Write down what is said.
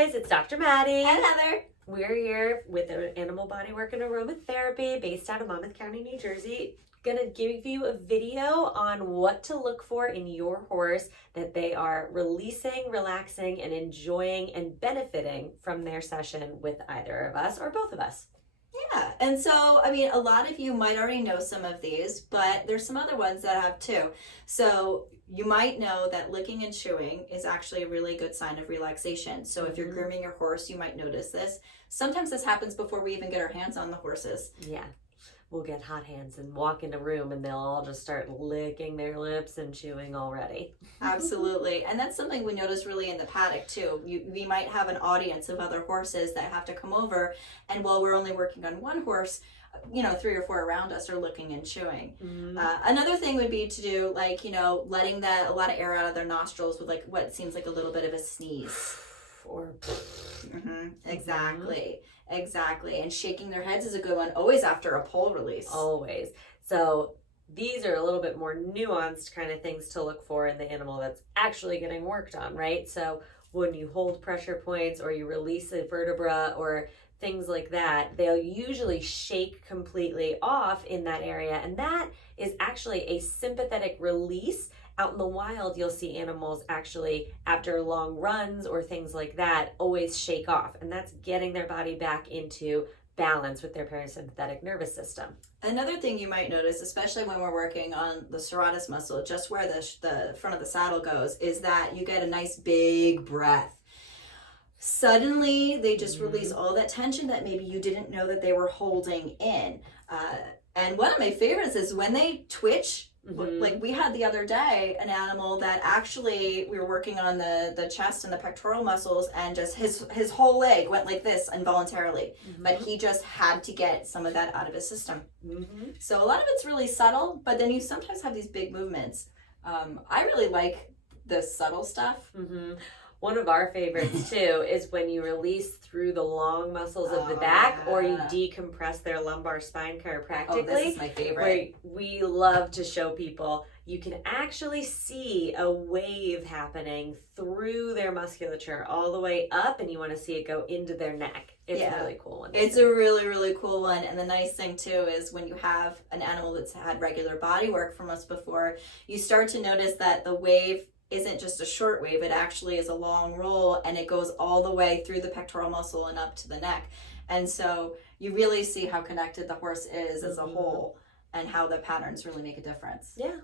guys, it's Dr. Maddie. And Heather. We're here with an animal bodywork and aromatherapy based out of Monmouth County, New Jersey. Gonna give you a video on what to look for in your horse that they are releasing, relaxing, and enjoying and benefiting from their session with either of us or both of us. Yeah, and so, I mean, a lot of you might already know some of these, but there's some other ones that have too. So you might know that licking and chewing is actually a really good sign of relaxation. So if you're grooming your horse, you might notice this. Sometimes this happens before we even get our hands on the horses. Yeah. We'll get hot hands and walk in a room and they'll all just start licking their lips and chewing already. Absolutely. And that's something we notice really in the paddock too. We might have an audience of other horses that have to come over, and while we're only working on one horse, 3 or 4 around us are licking and chewing. Another thing would be to do letting a lot of air out of their nostrils with like what seems like a little bit of a sneeze. Or Exactly. And shaking their heads is a good one, always after a pole release. Always. So these are a little bit more nuanced kind of things to look for in the animal that's actually getting worked on, right? So when you hold pressure points or you release a vertebra or things like that, they'll usually shake completely off in that area. And that is actually a sympathetic release. Out in the wild, you'll see animals actually, after long runs or things like that, always shake off. And that's getting their body back into balance with their parasympathetic nervous system. Another thing you might notice, especially when we're working on the serratus muscle, just where the front of the saddle goes, is that you get a nice big breath. Suddenly, they just release all that tension that maybe you didn't know that they were holding in. And one of my favorites is when they twitch. Like we had the other day an animal that actually we were working on the chest and the pectoral muscles, and just his whole leg went like this involuntarily, but he just had to get some of that out of his system. So a lot of it's really subtle, but then you sometimes have these big movements. I really like the subtle stuff. One of our favorites too is when you release through the long muscles of the back, or you decompress their lumbar spine chiropractically. Oh, this is my favorite. Where we love to show people you can actually see a wave happening through their musculature all the way up, and you want to see it go into their neck. It's a really cool one. It's a really, really cool one. And the nice thing too is when you have an animal that's had regular body work from us before, you start to notice that the wave isn't just a short wave, it actually is a long roll, and it goes all the way through the pectoral muscle and up to the neck. And so you really see how connected the horse is as a whole, and how the patterns really make a difference. Yeah.